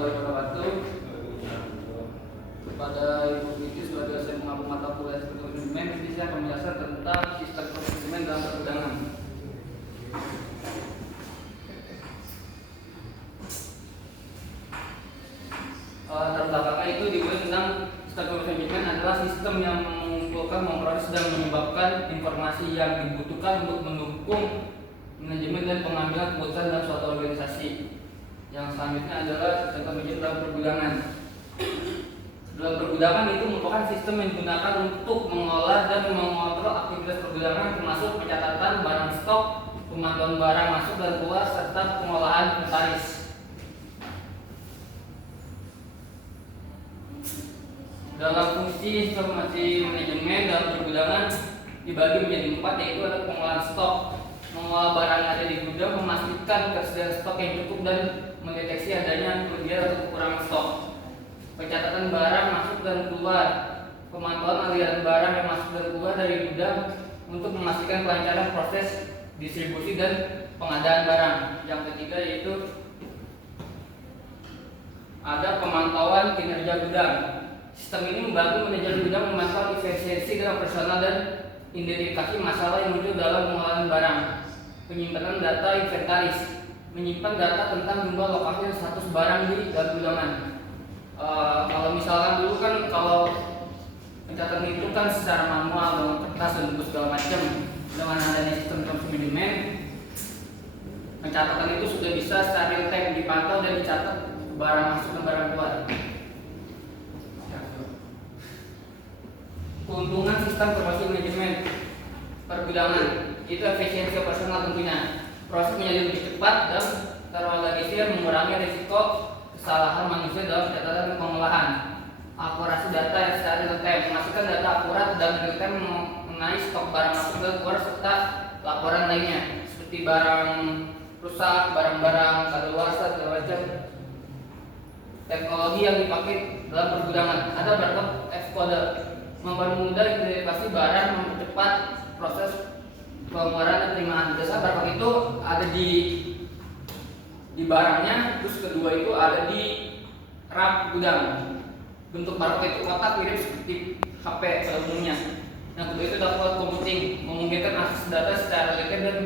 warahmatullahi wabarakatuh. Kepada Ibu Fitri sebagai dosen pengampu mata kuliah Sistem Manajemen, ini saya akan menjelaskan tentang sistem manajemen dalam pergudangan. Terbelakangnya itu dimulai tentang sistem manajemen adalah sistem yang mengumpulkan, memproses dan menyebabkan informasi yang dibutuhkan untuk mendukung manajemen dan pengambilan keputusan dalam suatu organisasi. Yang selanjutnya adalah sistem manajemen dalam pergudangan. Dalam pergudangan itu merupakan sistem yang digunakan untuk mengolah dan mengontrol aktivitas pergudangan, termasuk pencatatan barang stok, pemantauan barang masuk dan keluar, serta pengolahan inventaris. Dalam fungsi informasi manajemen dalam pergudangan dibagi menjadi 4, yaitu ada pengolahan stok, mengolah barang yang ada di gudang, memastikan ketersediaan stok yang cukup dan mendeteksi adanya kelebihan atau kekurangan stok. Pencatatan barang masuk dan keluar, pemantauan aliran barang yang masuk dan keluar dari gudang untuk memastikan kelancaran proses distribusi dan pengadaan barang. Yang ketiga yaitu ada pemantauan kinerja gudang. Sistem ini membantu manajer gudang memantau efisiensi dalam personal dan identifikasi masalah yang muncul dalam pengolahan barang. Penyimpanan data inventaris, menyimpan data tentang jumlah, lokasi, dan status barang di dalam gudangan. Kalau misalkan dulu kan kalau pencatatan itu kan secara manual dengan kertas dan buku segala macam, dengan adanya sistem manajemen, pencatatan itu sudah bisa secara real time dipantau dan dicatat barang masuk dan barang keluar. Keuntungan sistem informasi manajemen pergudangan itu efisiensi operasional tentunya. Proses menjadi lebih cepat dan terorganisir, mengurangi risiko kesalahan manusia dalam pencatatan dan pengolahan. Akurasi data yang secara real time, memastikan data akurat dan real time mengenai stok barang masuk dan keluar serta laporan lainnya seperti barang rusak, barang-barang kadaluarsa segala macam. Teknologi yang dipakai dalam pergudangan ada berapa F-kode, mempermudah identifikasi barang, mempercepat proses pengeluaran dan penerimaan. Biasa barcode itu ada di barangnya, terus kedua itu ada di rak gudang. Bentuk barcode itu kotak mirip seperti HP pada umumnya. Yang kedua itu dapat computing, memungkinkan akses data secara real dan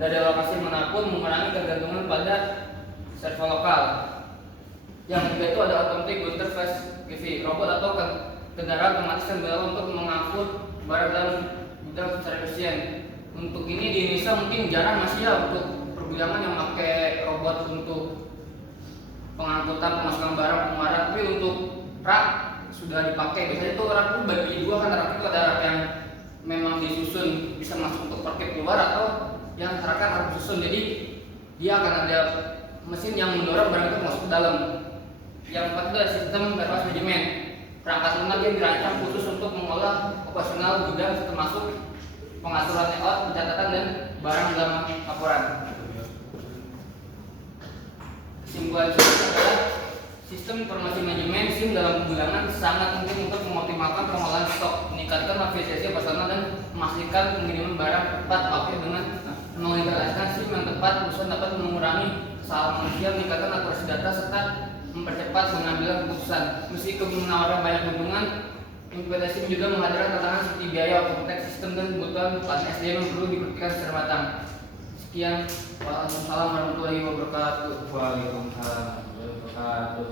dari lokasi manapun, mengurangi ketergantungan pada server lokal. Yang ketiga itu ada automatic interface PV, robot atau kendaraan otomatis yang berlaku untuk mengangkut barang dalam gudang secara efisien. Untuk ini di Indonesia mungkin jarang masih ya untuk pergudangan yang pakai robot untuk pengangkutan pemasukan barang pengeluaran, tapi untuk rak sudah dipakai. Biasanya itu rak itu bagi dua kan, rak itu ada rak yang memang disusun bisa masuk untuk parkir keluar atau yang raknya harus disusun, jadi dia akan ada mesin yang mendorong barang itu masuk ke dalam. Yang keempat itu ada sistem warehouse management, perangkat lunak yang dirancang khusus untuk mengolah operasional gudang termasuk pengaturan layout, pencatatan dan barang dalam laporan. Kesimpulan adalah sistem informasi manajemen SIM dalam pergudangan sangat penting untuk mengoptimalkan pengolahan stok, meningkatkan efisiensi operasional dan memastikan pengiriman barang tepat waktu. Dengan mengintegrasikan SIM yang tepat, perusahaan dapat mengurangi kesalahan manusia, meningkatkan akurasi data serta mempercepat pengambilan keputusan. Meski menawarkan banyak keuntungan, implementasi juga menghadirkan tantangan seperti biaya, kompleks sistem dan kebutuhan pelatihan SDM yang perlu diperhatikan secara matang. Sekian, wassalamualaikum warahmatullahi wabarakatuh. Waalaikumsalam warahmatullahi wabarakatuh.